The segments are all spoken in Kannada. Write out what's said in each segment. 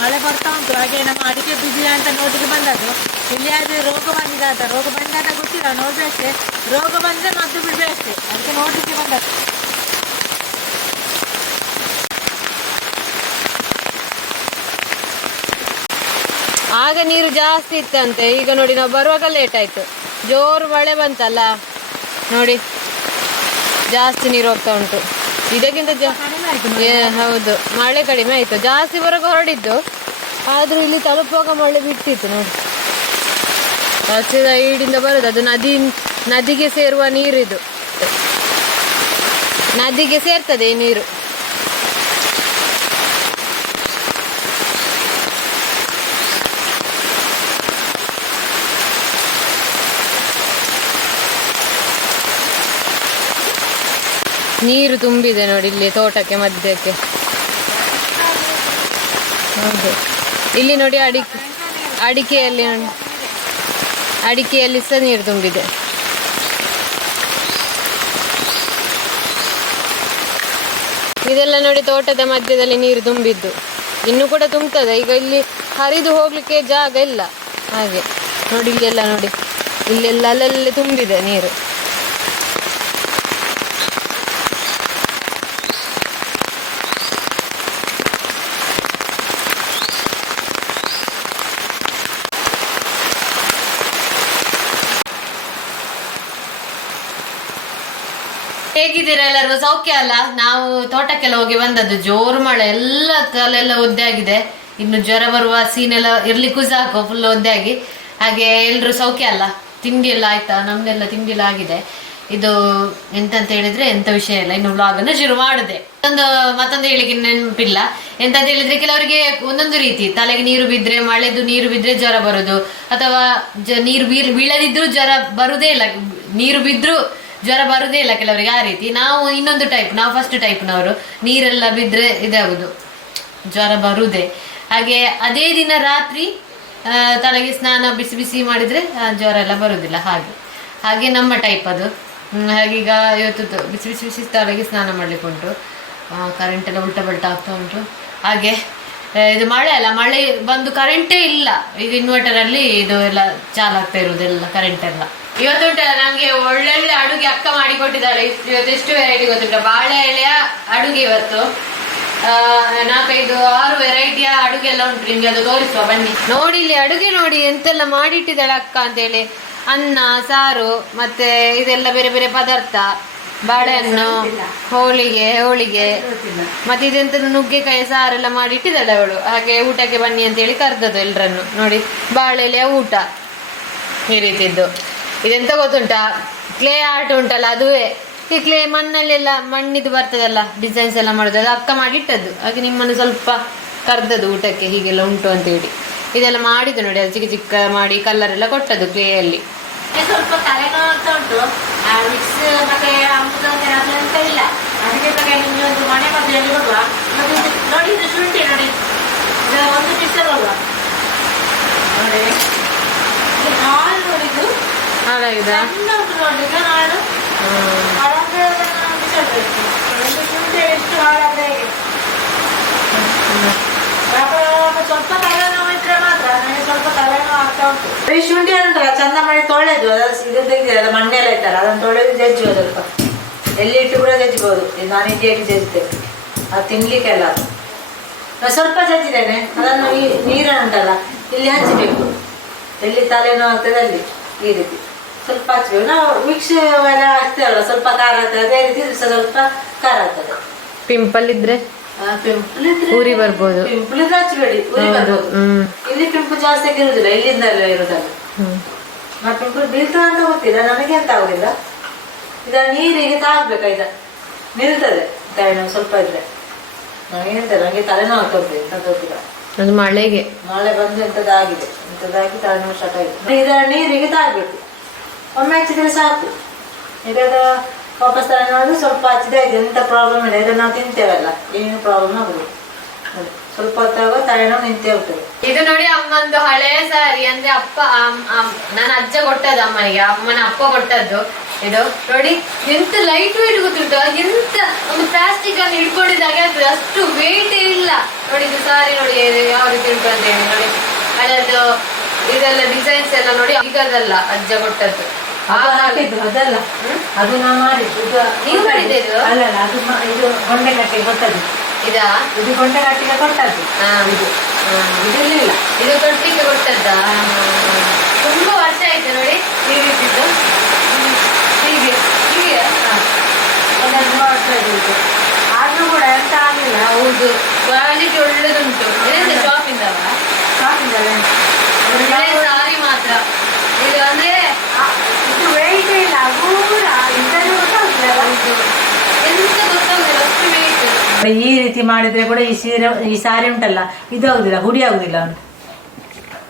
ಮಳೆ ಬರ್ತಾ ಉಂಟು. ಹಾಗೆ ನಮ್ಮ ಅಡಿಕೆ ಬಿಸಿಲ ಅಂತ ನೋಟಿಗೆ ಬಂದದ್ದು. ಇಲ್ಲಿ ಆದ್ರೆ ರೋಗ ಬಂದಿದೆ ಅಂತ, ರೋಗ ಬಂದಾಗ ಗೊತ್ತಿಲ್ಲ, ನೋಡ್ರಿ ಅಷ್ಟೇ. ರೋಗ ಬಂದ್ರೆ ಮದ್ದು ಬಿಡ್বে ಅಷ್ಟೇ, ಅದಕ್ಕೆ ನೋಟಿಗೆ ಬಂದದ್ದು. ಆಗ ನೀರು ಜಾಸ್ತಿ ಇತ್ತಂತೆ, ಈಗ ನೋಡಿ ನಾವು ಬರುವಾಗ ಲೇಟ್ ಆಯ್ತು. ಜೋರು ಮಳೆ ಬಂತಲ್ಲ ನೋಡಿ, ಜಾಸ್ತಿ ನೀರು ಹೋಗ್ತಾ ಉಂಟು. ಇದಕ್ಕಿಂತ ಹೌದು, ಮಳೆ ಕಡಿಮೆ ಆಯ್ತು. ಜಾಸ್ತಿ ಬರೋಕೆ ಹೊರಡಿದ್ದು, ಆದ್ರೂ ಇಲ್ಲಿ ತಲುಪುವಾಗ ಮಳೆ ಬಿಟ್ಟಿತ್ತು ನೋಡಿ. ಹಸಿದ ಈಡಿಂದ ಬರೋದು, ಅದು ನದಿಗೆ ಸೇರುವ ನೀರಿದು, ನದಿಗೆ ಸೇರ್ತದೆ ಈ ನೀರು. ನೀರು ತುಂಬಿದೆ ನೋಡಿ ಇಲ್ಲಿ ತೋಟಕ್ಕೆ ಮಧ್ಯಕ್ಕೆ. ಹೌದು, ಇಲ್ಲಿ ನೋಡಿ ಅಡಿಕೆಯಲ್ಲಿ ಸಹ ನೀರು ತುಂಬಿದೆ. ಇದೆಲ್ಲ ನೋಡಿ ತೋಟದ ಮಧ್ಯದಲ್ಲಿ ನೀರು ತುಂಬಿದ್ದು, ಇನ್ನು ಕೂಡ ತುಂಬ್ತದೆ. ಈಗ ಇಲ್ಲಿ ಹರಿದು ಹೋಗ್ಲಿಕ್ಕೆ ಜಾಗ ಇಲ್ಲ. ಹಾಗೆ ನೋಡಿ, ಇಲ್ಲೆಲ್ಲ ನೋಡಿ, ಇಲ್ಲೆಲ್ಲ ಅಲ್ಲಲ್ಲಿ ತುಂಬಿದೆ ನೀರು. ಹೇಗಿದ್ದೀರಾ ಎಲ್ಲರೂ? ಸೌಖ್ಯ ಅಲ್ಲ? ನಾವು ತೋಟಕ್ಕೆಲ್ಲ ಹೋಗಿ ಬಂದದ್ದು, ಜೋರು ಮಳೆ, ಎಲ್ಲ ಕಾಲೆಲ್ಲ ಒದ್ದೆ ಆಗಿದೆ. ಇನ್ನು ಜ್ವರ ಬರುವ ಸೀನೆಲ್ಲ ಇರ್ಲಿಕ್ಕೂ ಸಾಕು, ಫುಲ್ ಒದ್ದೆ ಆಗಿ. ಹಾಗೆ ಎಲ್ರು ಸೌಖ್ಯ ಅಲ್ಲ? ತಿಂಡಿ ಎಲ್ಲ ಆಯ್ತಾ? ನಮ್ದೆಲ್ಲ ತಿಂಡಿ ಎಲ್ಲ ಆಗಿದೆ. ಇದು ಎಂತಂತ ಹೇಳಿದ್ರೆ ಎಂತ ವಿಷಯ ಇಲ್ಲ, ಇನ್ನು ವ್ಲಾಗನ್ನು ಶುರು ಮಾಡಿದೆ. ಮತ್ತೊಂದು ಹೇಳಿಕೆ ನೆನಪಿಲ್ಲ. ಎಂತಂತ ಹೇಳಿದ್ರೆ, ಕೆಲವರಿಗೆ ಒಂದೊಂದು ರೀತಿ, ತಲೆಗೆ ನೀರು ಬಿದ್ರೆ, ಮಳೆದು ನೀರು ಬಿದ್ರೆ ಜ್ವರ ಬರೋದು, ಅಥವಾ ನೀರು ಬೀಳದಿದ್ರು ಜ್ವರ ಬರುದೇ ಇಲ್ಲ, ನೀರು ಬಿದ್ರು ಜ್ವರ ಬರುದೇ ಇಲ್ಲ ಕೆಲವರಿಗೆ, ಆ ರೀತಿ. ನಾವು ಇನ್ನೊಂದು ಟೈಪ್, ನಾವು ಫಸ್ಟ್ ಟೈಪ್ನವರು. ನೀರೆಲ್ಲ ಬಿದ್ದರೆ ಇದಾಗುದು, ಜ್ವರ ಬರುದೇ. ಹಾಗೆ ಅದೇ ದಿನ ರಾತ್ರಿ ತಲೆಗೆ ಸ್ನಾನ ಬಿಸಿ ಬಿಸಿ ಮಾಡಿದರೆ ಜ್ವರ ಎಲ್ಲ ಬರುವುದಿಲ್ಲ. ಹಾಗೆ ನಮ್ಮ ಟೈಪ್ ಅದು. ಹಾಗೀಗ ಇವತ್ತು ಬಿಸಿ ಬಿಸಿ ಬಿಸಿ ತಲೆಗೆ ಸ್ನಾನ ಮಾಡಲಿಕ್ಕೆ ಉಂಟು. ಕರೆಂಟ್ ಎಲ್ಲ ಉಲ್ಟಾ ಬಲ್ಟಾ ಆಗ್ತಾ ಉಂಟು. ಹಾಗೆ ಇದು ಮಳೆ ಅಲ್ಲ, ಮಳೆ ಬಂದು ಕರೆಂಟೇ ಇಲ್ಲ. ಇದು ಇನ್ವರ್ಟರಲ್ಲಿ ಇದು ಎಲ್ಲ ಚಾಲಾಗ್ತಾ ಇರುವುದೆಲ್ಲ ಕರೆಂಟ್ ಎಲ್ಲ. ಇವತ್ತುಂಟಲ್ಲ, ನಂಗೆ ಒಳ್ಳೊಳ್ಳೆ ಅಡುಗೆ ಅಕ್ಕ ಮಾಡಿ ಕೊಟ್ಟಿದ್ದಾಳೆ. ಇವತ್ತು ಎಷ್ಟು ವೆರೈಟಿ ಗೊತ್ತುಂಟ, ಬಾಳೆ ಎಲೆಯ ಅಡುಗೆ. ಇವತ್ತು 4-5-6 ವೆರೈಟಿಯ ಅಡುಗೆ ಎಲ್ಲ ಉಂಟು. ನಿಮ್ಗೆ ಅದು ತೋರಿಸುವ, ಬನ್ನಿ ನೋಡಿ. ಇಲ್ಲಿ ಅಡುಗೆ ನೋಡಿ ಎಂತೆಲ್ಲ ಮಾಡಿಟ್ಟಿದ್ದಾಳೆ ಅಕ್ಕ ಅಂತೇಳಿ. ಅನ್ನ, ಸಾರು, ಮತ್ತೆ ಇದೆಲ್ಲ ಬೇರೆ ಬೇರೆ ಪದಾರ್ಥ, ಬಾಳೆಹಣ್ಣು, ಹೋಳಿಗೆ, ಮತ್ತೆ ಇದೆಂತ ನುಗ್ಗೆಕಾಯಿ ಸಾರೆಲ್ಲ ಮಾಡಿಟ್ಟಿದ್ದಾಳೆ ಅವಳು. ಹಾಗೆ ಊಟಕ್ಕೆ ಬನ್ನಿ ಅಂತೇಳಿ ಕರೆದದ್ದು ಎಲ್ಲರನ್ನು. ನೋಡಿ, ಬಾಳೆ ಎಲೆಯ ಊಟ ಈ ರೀತಿದ್ದು. ಇದೆಂತ ಗೊತ್ತುಂಟಾ, ಕ್ಲೇ ಆರ್ಟ್ ಉಂಟಲ್ಲ, ಅದುವೇ. ಈ ಕ್ಲೇ ಮಣ್ಣಲ್ಲೆಲ್ಲ, ಮಣ್ಣಿದು ಬರ್ತದಲ್ಲ, ಡಿಸೈನ್ಸ್ ಎಲ್ಲ ಮಾಡೋದು, ಅದು ಅಕ್ಕ ಮಾಡಿಟ್ಟದ್ದು. ಹಾಗೆ ನಿಮ್ಮನ್ನು ಸ್ವಲ್ಪ ಕರೆದದ್ದು ಊಟಕ್ಕೆ, ಹೀಗೆಲ್ಲ ಉಂಟು ಅಂತೇಳಿ. ಇದೆಲ್ಲ ಮಾಡಿದ್ದು ನೋಡಿ, ಅದು ಚಿಕ್ಕ ಚಿಕ್ಕ ಮಾಡಿ ಕಲರ್ ಎಲ್ಲ ಕೊಟ್ಟದ್ದು ಕ್ಲೇಯಲ್ಲಿ. ಸ್ವಲ್ಪ ತಲೆನೋವು ಅಂತ ಉಂಟು, ಮಿಕ್ಸ್ ಮತ್ತೆ ಅಮೃತ ಇಲ್ಲ. ಅದಕ್ಕೆ ನಿಮ್ಗೆ ಒಂದು ಮನೆ ಮದ್ದು ಹೇಳಿ ಕೊಡುವ. ನೋಡಿ, ಇದು ಶುಂಠಿ ನೋಡಿ, ಇದು ಒಂದು ಮಿಕ್ಸರ್ ಅಲ್ವಾ ನೋಡಿ. ಹಾಲು ನೋಡಿದ್ದು ಹಾಗಾಗಿದೆ ನೋಡಿದ್ರೆ ನಾನು ಶುಂಠಿ ಎಷ್ಟು ಹಾಳಾದ್ರೆ ಹೇಗೆ. ಸ್ವಲ್ಪ ತಲೆನೋವು ಇದ್ರೆ ಮಾತ್ರ, ನನಗೆ ಸ್ವಲ್ಪ ತಲೆನೋವು ಆಗ್ತಾ ಉಂಟು. ಈ ಶುಂಠಿ ಉಂಟಲ್ಲ, ಚಂದ ಮಾಡಿ ತೊಳೆದು ಇದು ತೆಗೆದಿಲ್ಲ, ಮಣ್ಣೆಲ್ಲ ಇತ್ತಲ್ಲ, ಅದನ್ನು ತೊಳೆದು ಜಜ್ಜುವುದು. ಸ್ವಲ್ಪ ಎಲ್ಲಿ ಇಟ್ಟು ಕೂಡ ಜಜ್ಬೋದು. ನಾನು ಇಟ್ಟು ಜಜ್ತೇನೆ, ಅದು ತಿನ್ಲಿಕ್ಕೆಲ್ಲ. ನಾನು ಸ್ವಲ್ಪ ಜಜ್ಜಿದ್ದೇನೆ, ಅದನ್ನು ಈ ನೀರು ಉಂಟಲ್ಲ ಇಲ್ಲಿ ಹಚ್ಚಬೇಕು. ಎಲ್ಲಿ ತಲೆನೋವು ಆಗ್ತದೆ ಅಲ್ಲಿ ಈ ರೀತಿ ಸ್ವಲ್ಪ ಹಚ್ಬೇಕು. ನಾವು ಮಿಕ್ಸ್ ಎಲ್ಲ ಹಚ್ತೇವಲ್ಲ, ಸ್ವಲ್ಪ ಖಾರ ಆಗ್ತದೆ, ಅದೇ ರೀತಿ ಸ್ವಲ್ಪ ಖಾರ ಆಗ್ತದೆ. ಪಿಂಪಲ್ ಇದ್ರೆ ಉರಿ ಬರ್ಬೋದು. ಪಿಂಪಲ್ ಇದ್ರೆ ಹಚ್ಚಬೇಡಿ, ಉರಿ ಬರ್ಬೋದು. ಇಲ್ಲಿ ಪಿಂಪಲ್ ಜಾಸ್ತಿ ಇರುದಿಲ್ಲ, ಇಲ್ಲಿಂದಲೇ ಇರುದಲ್ಲ. ಮತ್ತೆ ಪಿಂಪಲ್ ಬೀಳ್ತದೆ ಅಂತ ಗೊತ್ತಿಲ್ಲ, ನನಗೆ ಅಂತ ಆಗುದಿಲ್ಲ. ಇದ ನೀರಿಗೆ ತಾಗ್ಬೇಕಾ, ಇದ ನಿಲ್ತದೆ ತಲೆನೋವು ಸ್ವಲ್ಪ ಇದ್ರೆ. ನನಗೆ ತಲೆನೋವು ಆಗ್ತದೆ ಅಂತ ಗೊತ್ತಿಲ್ಲ. ಅದು ಮಳೆ ಬಂದು ಎಂತದಾಗಿ ತಲೆನೋವು ಸ್ಟಾರ್ಟ್ ಆಗಿದೆ. ಇದ ನೀರಿಗೆ ತಾಗ್ಬೇಕು, ಒಮ್ಮೆ ಹಚ್ಚಿದ್ರೆ ಸಾಕು. ಈಗ ವಾಪಸ್ ತಲೆನೋವು ಸ್ವಲ್ಪ ಹಚ್ಚಿದೆ, ಎಂತ ಪ್ರಾಬ್ಲಮ್ ಇಲ್ಲ. ಇದನ್ನ ನಾವು ತಿಂತೇವಲ್ಲ, ಏನು ಪ್ರಾಬ್ಲಮ್ ಆಗುದು. ಸ್ವಲ್ಪ ಹೊತ್ತಾಗ ತಲೆನೋವು ನಿಂತೇ ಹೋಗ್ತದೆ. ಇದು ನೋಡಿ ಅಮ್ಮಂದು ಹಳೆ ಸಾರಿ, ಅಂದ್ರೆ ಅಪ್ಪ ನನ್ನ ಅಜ್ಜ ಕೊಟ್ಟದ್ದು ಅಮ್ಮನಿಗೆ, ಅಮ್ಮನ ಅಪ್ಪ ಕೊಟ್ಟದ್ದು. ಇದು ನೋಡಿ ಎಂತ ಲೈಟ್ ವೇಟ್ ಗೊತ್ತುಂಟು, ಎಂತ ಒಂದು ಪ್ಲಾಸ್ಟಿಕ್ ಅನ್ನು ಹಿಡ್ಕೊಂಡಿದ್ದಾಗೆ ಆಗ್ತದೆ, ಅಷ್ಟು ವೇಟ್ ಇಲ್ಲ ನೋಡಿ. ಇದು ಸಾರಿ ನೋಡಿ ಯಾವ ರೀತಿ ಉಂಟು ಅಂತ ಹೇಳಿ ನೋಡಿ. ಹಳೆದು ಇದೆಲ್ಲ ಡಿಸೈನ್ಸ್ ಎಲ್ಲ ನೋಡಿ, ಈಗದಲ್ಲ ಅಜ್ಜ ಕೊಟ್ಟದ್ದು. ಅದಲ್ಲ, ಅದು ನಾ ಮಾಡಿದ್ದು. ನೀವು ಮಾಡಿದ್ದೆ ಇದು? ಅಲ್ಲ ಅದು ಇದು ಗೊಂಡೆಗಟ್ಟಿಗೆ ಕೊಟ್ಟದ್ದು. ಇದಾ? ಇದು ಗೊಂಡೆಗಟ್ಟಿಗೆ ಕೊಟ್ಟದ್ದು. ಇದು ಇದಿರ್ಲಿಲ್ಲ, ಇದು ತೊಟ್ಟಿಗೆ ಕೊಟ್ಟದ್ದ. ತುಂಬಾ ವರ್ಷ ಆಯ್ತು ನೋಡಿ ಈ ರೀತಿದ್ದು. ಹೀಗೆ ಹೀಗೆ ಆದ್ರೂ ಕೂಡ ಎಂತ ಆಗ್ಲಿಲ್ಲ. ಹೌದು, ಕ್ವಾಲಿಟಿ ಒಳ್ಳೇದುಂಟು. ಇದೆಂತ ಶಾಪಿಂದವ? ಸಾರಿ ಮಾತ್ರ ಇದು ಅಂದ್ರೆ ಇದು ವೆಯ್ಟ್ ಇಲ್ಲ, ಪೂರ ಇದನ್ನು ಗೊತ್ತಾಗ್ತದೆ. ಎಂತ ಗೊತ್ತಾಗುದಿಲ್ಲ, ಅಷ್ಟು ವೇಟ್. ಈ ರೀತಿ ಮಾಡಿದ್ರೆ ಕೂಡ ಈ ಸಾರಿ ಉಂಟಲ್ಲ, ಇದು ಆಗುದಿಲ್ಲ, ಹುಡಿ ಆಗುದಿಲ್ಲ ಉಂಟು.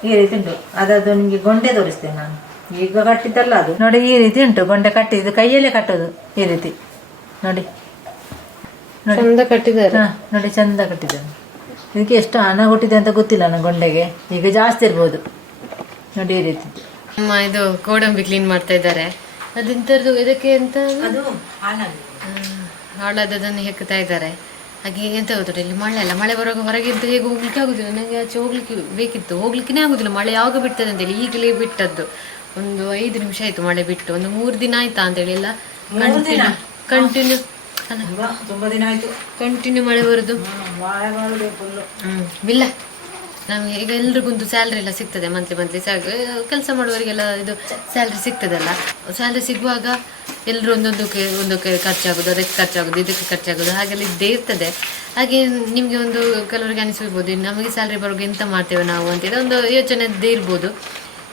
ಈ ರೀತಿ ಉಂಟು. ಅದದ್ದು ನಿಮ್ಗೆ ಗೊಂಡೆ ತೋರಿಸ್ತೇನೆ ನಾನು. ಈಗ ಕಟ್ಟಿದ್ದಲ್ಲ ಅದು ನೋಡಿ, ಈ ರೀತಿ ಉಂಟು ಗೊಂಡೆ ಕಟ್ಟಿದ್ದು, ಕೈಯಲ್ಲೇ ಕಟ್ಟೋದು ಈ ರೀತಿ ನೋಡಿ. ಚಂದ ಕಟ್ಟಿದ್ದಾರೆ. ನೋಡಿ ಚಂದ ಕಟ್ಟಿದ್ದಾನೆ. ಇದಕ್ಕೆ ಎಷ್ಟು ಹಣ ಕೊಟ್ಟಿದೆ ಅಂತ ಗೊತ್ತಿಲ್ಲ ನನ್ನ ಗೊಂಡೆಗೆ, ಈಗ ಜಾಸ್ತಿ ಇರ್ಬೋದು ನೋಡಿ ಈ ರೀತಿ. ಇದು ಗೋಡಂಬಿ ಕ್ಲೀನ್ ಮಾಡ್ತಾ ಇದ್ದಾರೆ. ಅದೆಂತದ್ದು ಇದಕ್ಕೆ ಎಂತ ಅದು ಹಾಳಾದದನ್ನು ಹೆಕ್ತಾ ಇದ್ದಾರೆ. ಹಾಗೆ ಎಂತ ಗೊತ್ತಿಲ್ಲ, ಇಲ್ಲಿ ಮಳೆ ಬರುವಾಗ ಹೊರಗಿದ್ದು ಹೇಗೆ ಹೋಗ್ಲಿಕ್ಕೆ ಆಗುದಿಲ್ಲ. ನನಗೆ ಆಚೆ ಹೋಗ್ಲಿಕ್ಕೆ ಬೇಕಿತ್ತು, ಹೋಗ್ಲಿಕ್ಕೆ ಆಗುದಿಲ್ಲ. ಮಳೆ ಯಾವಾಗ ಬಿಡ್ತದೆ ಅಂತೇಳಿ ಈಗಲೇ ಬಿಟ್ಟದ್ದು. ಒಂದು 5 ನಿಮಿಷ ಆಯ್ತು ಮಳೆ ಬಿಟ್ಟು. ಒಂದು 3 ದಿನ ಆಯ್ತಾ ಅಂತೇಳಿ ಎಲ್ಲ ಕಂಟಿನ್ಯೂ ತುಂಬಾ ದಿನ ಆಯ್ತು ಕಂಟಿನ್ಯೂ ಮಳೆ ಬರುದು. ಇಲ್ಲ ನಮಗೆ ಈಗ ಎಲ್ರಿಗೊಂದು ಸ್ಯಾಲ್ರಿ ಎಲ್ಲ ಸಿಗ್ತದೆ, ಮಂತ್ಲಿ ಕೆಲಸ ಮಾಡುವವರಿಗೆಲ್ಲ ಇದು ಸ್ಯಾಲ್ರಿ ಸಿಗ್ತದಲ್ಲ. ಸ್ಯಾಲ್ರಿ ಸಿಗುವಾಗ ಎಲ್ಲರೂ ಒಂದಕ್ಕೆ ಖರ್ಚಾಗೋದು, ಅದಕ್ಕೆ ಖರ್ಚಾಗೋದು, ಇದಕ್ಕೆ ಖರ್ಚಾಗೋದು, ಹಾಗೆಲ್ಲ ಇದ್ದೇ ಇರ್ತದೆ. ಹಾಗೆ ನಿಮಗೆ ಒಂದು ಕೆಲವರಿಗೆ ಅನಿಸಿರ್ಬೋದು, ನಮಗೆ ಸ್ಯಾಲ್ರಿ ಬರುವಾಗ ಎಂತ ಮಾಡ್ತೇವೆ ನಾವು ಅಂತೇಳಿ ಒಂದು ಯೋಚನೆ ಇದ್ದೇ ಇರ್ಬೋದು.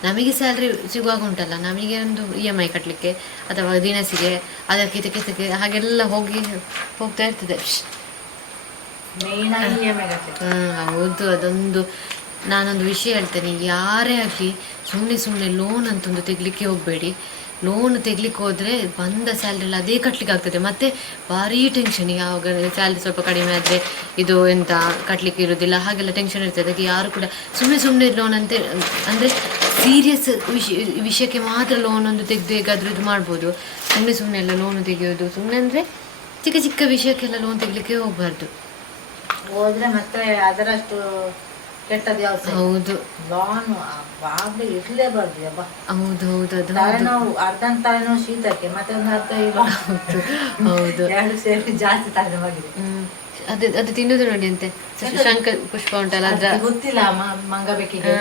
ನಮಗೆ ಸ್ಯಾಲ್ರಿ ಸಿಗುವಾಗ ಉಂಟಲ್ಲ, ನಮಗೆ ಒಂದು EMI ಕಟ್ಟಲಿಕ್ಕೆ ಅಥವಾ ದಿನಸಿಗೆ ಅದಕ್ಕೆ ಇದಕ್ಕೆ ಹಾಗೆಲ್ಲ ಹೋಗ್ತಾ ಇರ್ತದೆ. ಹೌದು. ಅದೊಂದು ನಾನೊಂದು ವಿಷಯ ಹೇಳ್ತೇನೆ, ಯಾರೇ ಆಗಲಿ ಸುಮ್ಮನೆ ಲೋನ್ ಅಂತೊಂದು ತೆಗಿಲಿಕ್ಕೆ ಹೋಗಬೇಡಿ. ಲೋನ್ ತೆಗಿಲಿಕ್ಕೆ ಹೋದರೆ ಬಂದ ಸ್ಯಾಲ್ರಿ ಅದೇ ಕಟ್ಟಲಿಕ್ಕೆ ಆಗ್ತದೆ. ಮತ್ತು ಭಾರಿ ಟೆನ್ಷನ್. ಯಾವಾಗ ಸ್ಯಾಲ್ರಿ ಸ್ವಲ್ಪ ಕಡಿಮೆ ಆದರೆ ಇದು ಎಂತ ಕಟ್ಟಲಿಕ್ಕೆ ಇರೋದಿಲ್ಲ, ಹಾಗೆಲ್ಲ ಟೆನ್ಷನ್ ಇರ್ತದೆ. ಅದಕ್ಕೆ ಯಾರು ಕೂಡ ಸುಮ್ಮನೆ ಲೋನ್ ಅಂತ ಅಂದರೆ ಸೀರಿಯಸ್ ವಿಷಯಕ್ಕೆ ಮಾತ್ರ ಲೋನ್ ಒಂದು ತೆಗೆದು ಹೇಗಾದರೂ ಇದು ಮಾಡ್ಬೋದು. ಸುಮ್ಮನೆ ಎಲ್ಲ ಲೋನು ತೆಗೆಯೋದು, ಸುಮ್ಮನೆ ಅಂದರೆ ಚಿಕ್ಕ ವಿಷಯಕ್ಕೆಲ್ಲ ಲೋನ್ ತೆಗಿಲಿಕ್ಕೆ ಹೋಗಬಾರ್ದು. ಹೋದ್ರೆ ಮತ್ತೆ ಅದರಷ್ಟು ಕೆಟ್ಟದ್ದು ಯಾವ್ದು. ಹೌದು, ಲಾನ್ ಬಾಬ್ಲಿ ಇರ್ಲೇಬಾರ್ದು. ಹೌದು ಅದು ತಲೆನೋವು, ಅರ್ಧ ತಲೆನೋವು ಶೀತಕ್ಕೆ, ಮತ್ತೆ ಒಂದು ಅರ್ಧ ಹೌದು ಎರಡು ಸೇರಿ ಜಾಸ್ತಿ ತಲೆನೋವಾಗಿದೆ. ಅದು ತಿನ್ನೋದು ನೋಡಿ ಅಂತೆ. ಶಂಖ ಪುಷ್ಪ ಉಂಟಲ್ಲ, ಅದ್ರ ಗೊತ್ತಿಲ್ಲ ಮಂಗಬೇಕಿಗೆ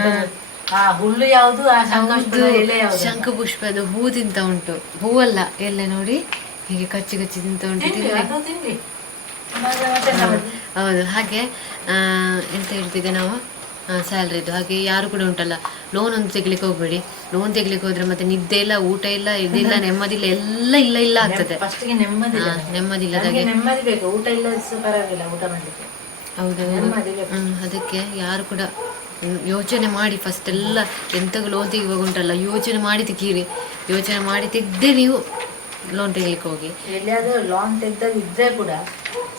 ಹುಲ್ಲು ಯಾವುದು, ಶಂಖ ಪುಷ್ಪದ ಹೂ ತಿಂತ ಉಂಟು. ಹೂವಲ್ಲ ಎಲೆ ನೋಡಿ ಹೀಗೆ ಕಚ್ಚಿ ತಿಂತ ಉಂಟು. ಹೌದು. ಹಾಗೆ ಎಂತ ಹೇಳ್ತಿದ್ದೆ ನಾವು, ಸ್ಯಾಲ್ರಿದು. ಹಾಗೆ ಯಾರು ಕೂಡ ಉಂಟಲ್ಲ, ಲೋನ್ ಒಂದು ತೆಗಿಲಿಕ್ಕೆ ಹೋಗ್ಬೇಡಿ. ಲೋನ್ ತೆಗಿಲಿಕ್ಕೆ ಹೋದ್ರೆ ಮತ್ತೆ ನಿದ್ದೆ ಇಲ್ಲ, ಊಟ ಇಲ್ಲ, ಇದಿಲ್ಲ, ನೆಮ್ಮದಿಲ್ಲ, ಎಲ್ಲ ಇಲ್ಲ ಆಗ್ತದೆ. ನೆಮ್ಮದಿ ಇಲ್ಲ. ನೆಮ್ಮದಿ ಬೇಕು, ಊಟ ಇಲ್ಲ ಪರವಾಗಿಲ್ಲ, ಊಟ ಮಾಡ್ಲಿಕ್ಕೆ. ಹೌದು. ಅದಕ್ಕೆ ಯಾರು ಕೂಡ ಯೋಚನೆ ಮಾಡಿ ಫಸ್ಟ್ ಎಲ್ಲ ಎಂತಗೂ ಲೋನ್ ತೆಗಿವಾಗ ಉಂಟಲ್ಲ, ಯೋಚನೆ ಮಾಡಿ ತೆಗೀರಿ. ಯೋಚನೆ ಮಾಡಿ ತೆಗ್ದೇ ನೀವು ಲೋನ್ ತೆಗಿಲಿಕ್ಕೆ ಹೋಗಿ. ಎಲ್ಲಿಯಾದ್ರೂ ಲೋನ್ ತೆಗ್ದಿದ್ರೆ ಕೂಡ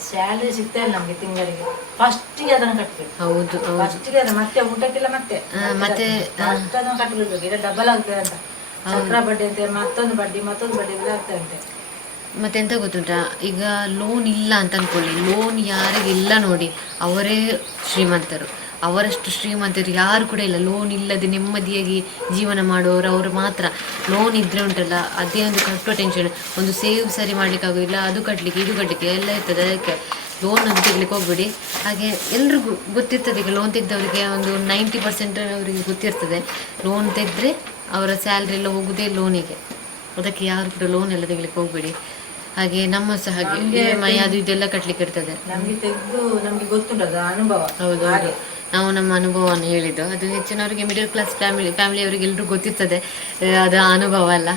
ಸ್ಯಾಲರಿ ಸಿಗ್ತಾ ಇಲ್ಲ ನಮ್ಗೆ ತಿಂಗಳಿಗೆ, ಫಸ್ಟಿಗೆ ಅದನ್ನು ಕಟ್ಟಬೇಕು. ಹೌದು. ಫಸ್ಟಿಗೆ ಅದು ಮತ್ತೆ ಊಟಕ್ಕಿಲ್ಲ, ಮತ್ತೆ ಅದನ್ನು ಕಟ್ಟಬೇಕು. ಇಲ್ಲ ಡಬಲ್ ಆಗ್ತದೆ ಅಂತ, ಚಕ್ರ ಬಡ್ಡಿ ಅಂತ ಮತ್ತೊಂದು ಬಡ್ಡಿ ಎಲ್ಲ ಆಗ್ತದೆ ಅಂತೆ. ಮತ್ತೆ ಎಂತ ಗೊತ್ತುಂಟಾ, ಈಗ ಲೋನ್ ಇಲ್ಲ ಅಂತ ಅನ್ಕೊಳ್ಳಿ, ಲೋನ್ ಯಾರಿಗಿಲ್ಲ ನೋಡಿ ಅವರೇ ಶ್ರೀಮಂತರು. ಅವರಷ್ಟು ಶ್ರೀಮಂತರು ಯಾರು ಕೂಡ ಇಲ್ಲ. ಲೋನ್ ಇಲ್ಲದೆ ನೆಮ್ಮದಿಯಾಗಿ ಜೀವನ ಮಾಡುವವರು ಅವರು ಮಾತ್ರ. ಲೋನ್ ಇದ್ರೆ ಉಂಟಲ್ಲ, ಅದೇ ಒಂದು ಕಟ್ಟುವ ಟೆನ್ಷನ್. ಒಂದು ಸೇವ್ ಸರಿ ಮಾಡ್ಲಿಕ್ಕೆ ಆಗೋದಿಲ್ಲ, ಅದು ಕಟ್ಟಲಿಕ್ಕೆ ಇದು ಕಟ್ಟಲಿಕ್ಕೆ ಎಲ್ಲ ಇರ್ತದೆ. ಅದಕ್ಕೆ ಲೋನ್ ಅದು ತೆಗಿಲಿಕ್ಕೆ ಹೋಗ್ಬೇಡಿ. ಹಾಗೆ ಎಲ್ರಿಗೂ ಗೊತ್ತಿರ್ತದೆ, ಈಗ ಲೋನ್ ತೆಗೆದವರಿಗೆ ಒಂದು 90% ಅವರಿಗೆ ಗೊತ್ತಿರ್ತದೆ. ಲೋನ್ ತೆಗೆದ್ರೆ ಅವರ ಸ್ಯಾಲ್ರಿ ಎಲ್ಲ ಹೋಗುದೇ ಲೋನಿಗೆ. ಅದಕ್ಕೆ ಯಾರು ಕೂಡ ಲೋನ್ ಎಲ್ಲ ತೆಗಿಲಿಕ್ಕೆ ಹೋಗ್ಬೇಡಿ. ಹಾಗೆ ನಮ್ಮ ಸಹ ಹಾಗೆ EMI ಅದು ಇದೆಲ್ಲ ಕಟ್ಟಲಿಕ್ಕೆ ಇರ್ತದೆ. ನಮಗೆ ಗೊತ್ತುಂಟದ ಅನುಭವ. ಹೌದು. ನಾವು ನಮ್ಮ ಅನುಭವವನ್ನು ಹೇಳಿದ್ದು, ಅದು ಹೆಚ್ಚಿನವರಿಗೆ ಮಿಡಲ್ ಕ್ಲಾಸ್ ಫ್ಯಾಮಿಲಿಯವರಿಗೆ ಎಲ್ಲರೂ ಗೊತ್ತಿರ್ತದೆ. ಅದು ಅನುಭವ ಅಲ್ಲ,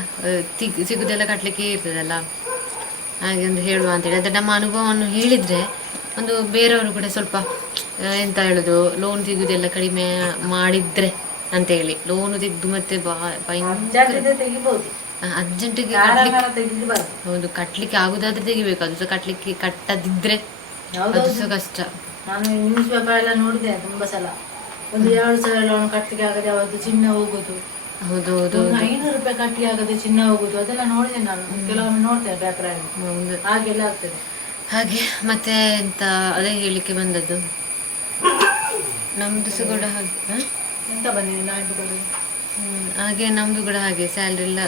ಸಿಗುದೆಲ್ಲ ಕಟ್ಟಲಿಕ್ಕೆ ಇರ್ತದಲ್ಲ, ಹಾಗೆ ಒಂದು ಹೇಳುವ ಅಂತೇಳಿ. ಅದು ನಮ್ಮ ಅನುಭವವನ್ನು ಹೇಳಿದರೆ ಒಂದು ಬೇರೆಯವರು ಕೂಡ ಸ್ವಲ್ಪ ಎಂತ ಹೇಳೋದು, ಲೋನ್ ಸಿಗುದೆಲ್ಲ ಕಡಿಮೆ ಮಾಡಿದ್ರೆ ಅಂತೇಳಿ. ಲೋನು ತೆಗೆದು ಮತ್ತೆ ಅರ್ಜೆಂಟಿಗೆ ಹೌದು ಕಟ್ಟಲಿಕ್ಕೆ ಆಗುದಾದ್ರೆ ತೆಗಿಬೇಕು. ಅದು ಸಹ ಕಟ್ಟದಿದ್ರೆ ಅದು ಸಹ ಕಷ್ಟ. ನಾನು ನ್ಯೂಸ್ ಪೇಪರ್ ಎಲ್ಲ ನೋಡಿದೆ ತುಂಬಾ ಸಲ. ಒಂದು 2 ಸಾವಿರ ಲೋನ್ ಕಟ್ಟಲಿಕ್ಕೆ ಆಗದೆ ಅವತ್ತು ಚಿನ್ನ ಹೋಗುದು, ಹೌದು ಹೌದು ಒಂದು 500 ರೂಪಾಯಿ ಕಟ್ಟಿ ಆಗದೆ ಚಿನ್ನ ಹೋಗುದು ಅದೆಲ್ಲ ನೋಡಿದೆ ನಾನು, ಕೆಲವೊಮ್ಮೆ ನೋಡ್ತೇನೆ ಪೇಪರ್ ಅಲ್ಲಿ, ಹೌದು. ಹಾಗೆಲ್ಲ ಆಗ್ತದೆ. ಹಾಗೆ ಮತ್ತೆ ಎಂತ ಅದೇ ಹೇಳಿಕ್ಕೆ ಬಂದದ್ದು, ನಮ್ದು ಸಹ ಕೂಡ ಹಾಗೆ ಎಂತ ಬಂದಿದೆ ನಾಯ್ಡು ಕೂಡ. ಹಾಗೆ ನಮ್ದು ಕೂಡ ಹಾಗೆ ಸ್ಯಾಲ್ರಿ ಎಲ್ಲ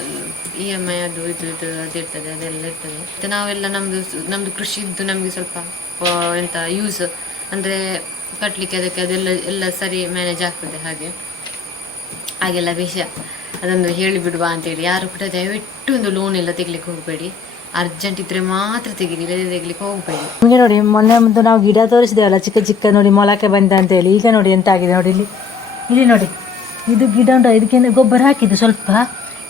EMI ಅದು ಇದು ಇದು ಅದಿರ್ತದೆ, ಅದೆಲ್ಲ ಇರ್ತದೆ. ಮತ್ತೆ ನಾವೆಲ್ಲ ನಮ್ದು ಕೃಷಿದ್ದು ನಮಗೆ ಸ್ವಲ್ಪ ಎಂತ ಯೂಸ್ ಅಂದರೆ ಕಟ್ಟಲಿಕ್ಕೆ ಅದಕ್ಕೆ ಅದೆಲ್ಲ ಸರಿ ಮ್ಯಾನೇಜ್ ಆಗ್ತದೆ. ಹಾಗೆಲ್ಲ ವಿಷಯ ಅದೊಂದು ಹೇಳಿಬಿಡುವ ಅಂತೇಳಿ. ಯಾರು ಕೂಡ ದಯವಿಟ್ಟು ಒಂದು ಲೋನ್ ಎಲ್ಲ ತೆಗಿಲಿಕ್ಕೆ ಹೋಗಬೇಡಿ, ಅರ್ಜೆಂಟ್ ಇದ್ರೆ ಮಾತ್ರ ತೆಗೀರಿ, ಇಲ್ಲದೆ ತೆಗಿಲಿಕ್ಕೆ ಹೋಗಬೇಡಿ. ನಿಮಗೆ ನೋಡಿ ಮೊನ್ನೆ ಒಂದು ನಾವು ಗಿಡ ತೋರಿಸಿದೇವಲ್ಲ ಚಿಕ್ಕ ಚಿಕ್ಕ, ನೋಡಿ ಮೊಳಕೆ ಬಂದ ಅಂತ ಹೇಳಿ. ಈಗ ನೋಡಿ ಎಂತ ಆಗಿದೆ ನೋಡಿ, ಇಲ್ಲಿ ನೋಡಿ, ಇದು ಗಿಡ ಉಂಟು, ಇದಕ್ಕೆ ಗೊಬ್ಬರ ಹಾಕಿದ್ದು ಸ್ವಲ್ಪ,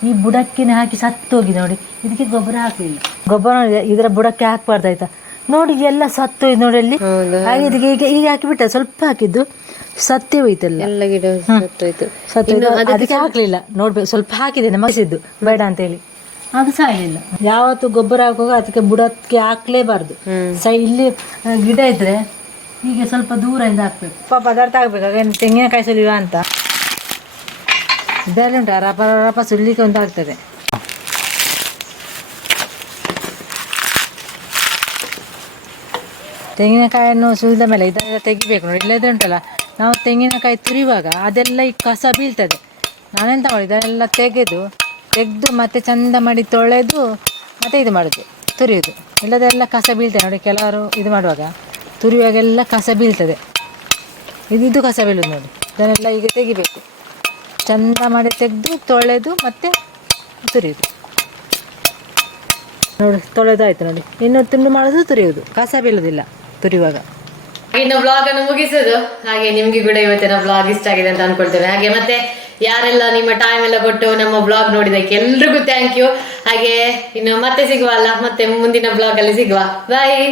ಈ ಬುಡಕ್ಕೆ ಹಾಕಿ ಸತ್ತೋಗಿದೆ ನೋಡಿ. ಇದಕ್ಕೆ ಗೊಬ್ಬರ ಹಾಕಲಿಲ್ಲ, ಗೊಬ್ಬರ ನೋಡಿ ಇದರ ಬುಡಕ್ಕೆ ಹಾಕ್ಬಾರ್ದಾಯ್ತಾ, ನೋಡಿ ಎಲ್ಲ ಸತ್ತೋಯ್ತು ನೋಡಿ ಅಲ್ಲಿ. ಹಾಗೆ ಇದಕ್ಕೆ ಈಗ ಹಾಕಿಬಿಟ್ಟ, ಸ್ವಲ್ಪ ಹಾಕಿದ್ದು ಸತ್ತೇ ಹೋಯ್ತಲ್ಲ ಎಲ್ಲ ಗಿಡ ಸತ್ತೋಯ್ತು. ಅದಕ್ಕೆ ಹಾಕ್ಲಿಲ್ಲ, ನೋಡ್ಬೇಕು ಸ್ವಲ್ಪ ಹಾಕಿದ್ದೇನೆ ಮಗಿಸಿದ್ದು ಬೇಡ ಅಂತ ಹೇಳಿ, ಅದು ಸಾಯಲಿಲ್ಲ. ಯಾವತ್ತು ಗೊಬ್ಬರ ಹಾಕುವಾಗ ಅದಕ್ಕೆ ಬುಡಕ್ಕೆ ಹಾಕ್ಲೇಬಾರ್ದು. ಇಲ್ಲಿ ಗಿಡ ಇದ್ರೆ ಹೀಗೆ ಸ್ವಲ್ಪ ದೂರದಿಂದ ಹಾಕ್ಬೇಕು. ಪದಾರ್ಥ ಹಾಕ್ಬೇಕು. ಹಾಗೆ ತೆಂಗಿನಕಾಯಿ ಸುಲಿಯುವ ಅಂತ ಇದೆಲ್ಲ ಉಂಟು, ರಪ ರಪ ಸುಲಿಲಿಕ್ಕೆ ಒಂದು ಆಗ್ತದೆ. ತೆಂಗಿನಕಾಯನ್ನು ಸುಲಿದ ಮೇಲೆ ಇದನ್ನೆಲ್ಲ ತೆಗಿಬೇಕು ನೋಡಿ. ಇಲ್ಲದೆ ಉಂಟಲ್ಲ, ನಾವು ತೆಂಗಿನಕಾಯಿ ತುರಿಯುವಾಗ ಅದೆಲ್ಲ ಈ ಕಸ ಬೀಳ್ತದೆ. ನಾನೆಂತ ಮಾಡಿದೆ, ಅದನ್ನೆಲ್ಲ ತೆಗೆದು ಮತ್ತೆ ಚಂದ ಮಾಡಿ ತೊಳೆದು ಮತ್ತೆ ಇದು ಮಾಡೋದು, ತುರಿಯೋದು. ಇಲ್ಲದೆಲ್ಲ ಕಸ ಬೀಳ್ತದೆ ನೋಡಿ. ಕೆಲವರು ಇದು ಮಾಡುವಾಗ ತುರಿಯುವಾಗೆಲ್ಲ ಕಸ ಬೀಳ್ತದೆ, ಇದು ಕಸ ಬೀಳೋದು ನೋಡಿ. ಇದನ್ನೆಲ್ಲ ಈಗ ತೆಗಿಬೇಕು, ಚಂದ ಮಾಡಿ ತೆಗೆದು ತೊಳೆದು ಮತ್ತೆ ತುರಿಯೋದು ನೋಡಿ. ತೊಳೆದಾಯ್ತು ನೋಡಿ, ಇನ್ನು ತುಂಡು ಮಾಡೋದು, ತುರಿಯೋದು, ಕಸ ಬೀಳೋದಿಲ್ಲ ತುರಿಯುವಾಗ. ಇನ್ನು ಬ್ಲಾಗ್ ಅನ್ನು ಮುಗಿಸೋದು. ಹಾಗೆ ನಿಮ್ಗೆ ಕೂಡ ಇವತ್ತಿನ ಬ್ಲಾಗ್ ಇಷ್ಟ ಆಗಿದೆ ಅಂತ ಅನ್ಕೊಳ್ತೇವೆ. ಹಾಗೆ ಮತ್ತೆ ಯಾರೆಲ್ಲ ನಿಮ್ಮ ಟೈಮ್ ಎಲ್ಲ ಕೊಟ್ಟು ನಮ್ಮ ಬ್ಲಾಗ್ ನೋಡಿದಕ್ಕೆ ಎಲ್ರಿಗೂ ಥ್ಯಾಂಕ್ ಯು. ಹಾಗೆ ಇನ್ನು ಮತ್ತೆ ಸಿಗುವ ಅಲ್ಲ, ಮತ್ತೆ ಮುಂದಿನ ಬ್ಲಾಗ್ ಅಲ್ಲಿ ಸಿಗುವ. ಬಾಯ್.